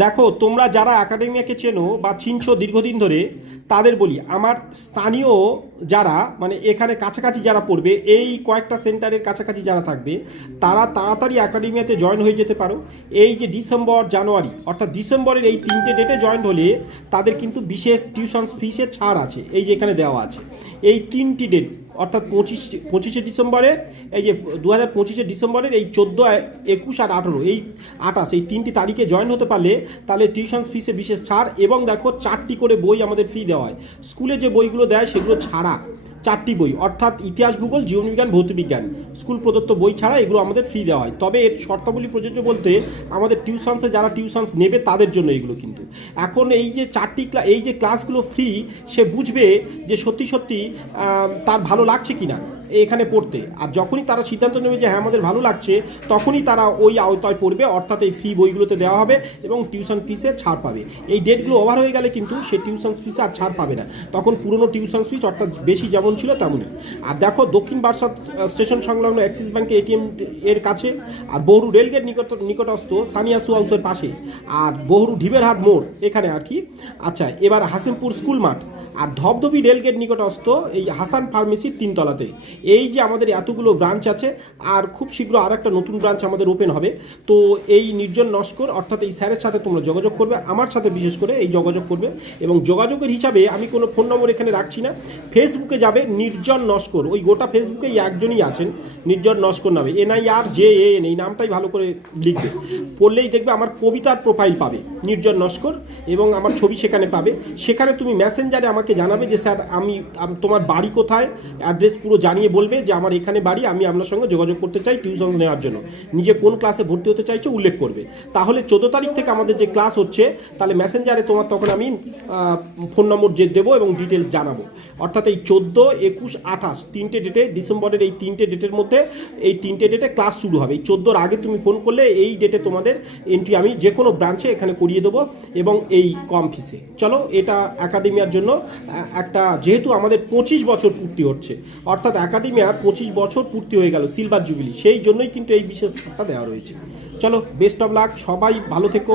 দেখো, তোমরা যারা একাডেমিয়াকে চেনো বা চিনছো দীর্ঘদিন ধরে, তাদের বলি, আমার স্থানীয় যারা মানে এখানে কাছাকাছি যারা পড়বে, এই কয়েকটা সেন্টারের কাছাকাছি যারা থাকবে, তারা তাড়াতাড়ি একাডেমিয়াতে জয়েন হয়ে যেতে পারো। এই যে ডিসেম্বর, জানুয়ারি, অর্থাৎ ডিসেম্বরের এই তিনটে ডেটে জয়েন হলে তাদের কিন্তু বিশেষ টিউশন ফিসের ছাড় আছে, এই যে এখানে দেওয়া আছে। এই তিনটি ডেট অর্থাৎ পঁচিশে পঁচিশে ডিসেম্বরের, এই যে দু হাজার পঁচিশে ডিসেম্বরের এই চোদ্দ, একুশ আর আঠেরো, এই আঠাশ, এই তিনটি তারিখে জয়েন হতে পারলে তাহলে টিউশন ফিসে বিশেষ ছাড় এবং দেখো চারটি করে বই আমাদের ফি দেওয়া হয়। স্কুলে যে বইগুলো দেয় সেগুলো ছাড়া। চারটি বই, অর্থাৎ ইতিহাস, ভূগোল, জীবনবিজ্ঞান, ভৌতবিজ্ঞান। স্কুল প্রদত্ত বই ছাড়া এগুলো আমাদের ফি দেওয়া হয়। তবে এর শর্তাবলী প্রযোজ্য বলতে আমাদের টিউশনসে যারা টিউশনস নেবে তাদের জন্য এগুলো কিন্তু। এখন এই যে চারটি ক্লা এই যে ক্লাসগুলো ফ্রি সে বুঝবে যে সত্যি সত্যি তার ভালো লাগছে কি না এখানে পড়তে। আর যখনই তারা সিদ্ধান্ত নেবে যে হ্যাঁ আমাদের ভালো লাগছে, তখনই তারা ওই আওতায় পড়বে, অর্থাৎ এই ফ্রি বইগুলোতে দেওয়া হবে এবং টিউশন ফিসে ছাড় পাবে। এই ডেটগুলো ওভার হয়ে গেলে কিন্তু সে টিউশন ফিসে আর ছাড় পাবে না। তখন পুরনো টিউশন ফিস অর্থাৎ বেশি যেমন ছিল তেমনই। আর দেখো, দক্ষিণ বারাসাত স্টেশন সংলগ্ন অ্যাক্সিস ব্যাংকের এটিএম এর কাছে, আর বহুরু রেলগেট নিকট, নিকটস্থ সানিয়া সু হাউসের পাশে, আর বহুরু ঢিবেরহাট মোড় এখানে আর কি। আচ্ছা এবার হাসিমপুর স্কুল মাঠ, আর ধবধবি রেলগেট নিকটস্থ এই হাসান ফার্মেসির তিনতলাতে। এই যে আমাদের এতগুলো ব্রাঞ্চ আছে, আর খুব শীঘ্র আর একটা নতুন ব্রাঞ্চ আমাদের ওপেন হবে। তো এই নির্জন নস্কর, অর্থাৎ এই স্যারের সাথে তোমরা যোগাযোগ করবে, আমার সাথে বিশেষ করে এই যোগাযোগ করবে। এবং যোগাযোগের হিসাবে আমি কোনো ফোন নম্বর এখানে রাখছি না। ফেসবুকে যাবে নির্জন নস্কর, ওই গোটা ফেসবুকে একজনই আছেন, নির্জন নস্কর নামে এনআই আর জে এন এই নামটাই ভালো করে লিখবে। পড়লেই দেখবে আমার কবিতার প্রোফাইল পাবে, নির্জন নস্কর, এবং আমার ছবি সেখানে পাবে। সেখানে তুমি মেসেঞ্জারে আমাকে জানাবে যে, স্যার, আমি তোমার বাড়ি কোথায়? অ্যাড্রেস পুরো জানিয়ে বলবে যে, আমার এখানে বাড়ি, আমি আপনার সঙ্গে যোগাযোগ করতে চাই টিউশন নেওয়ার জন্য। নিজে কোন ক্লাসে ভর্তি হতে চাইছো উল্লেখ করবে। তাহলে চোদ্দ তারিখ থেকে আমাদের যে ক্লাস হচ্ছে, তাহলে মেসেঞ্জারে তোমার তখন আমি ফোন নম্বর যে দেবো এবং ডিটেলস জানাব। অর্থাৎ এই চোদ্দ একুশ, আঠাশ, তিনটে ডেটে ডিসেম্বরের এই তিনটে ডেটের মধ্যে এই তিনটে ডেটে ক্লাস শুরু হবে। এই চোদ্দোর আগে তুমি ফোন করলে এই ডেটে তোমাদের এন্ট্রি আমি যে কোনো ব্রাঞ্চে এখানে করিয়ে দেবো এবং এই কম ফিসে চলো, এটা একাডেমিয়ার জন্য একটা যেহেতু আমাদের পঁচিশ বছর পূর্তি হচ্ছে, অর্থাৎ একাডেমিয়ার পঁচিশ বছর পূর্তি হয়ে গেল সিলভার জুবিলি সেই জন্যই কিন্তু এই বিশেষ ছাড়টা দেওয়া রয়েছে। চলো বেস্ট অফ লাক সবাই ভালো থেকো।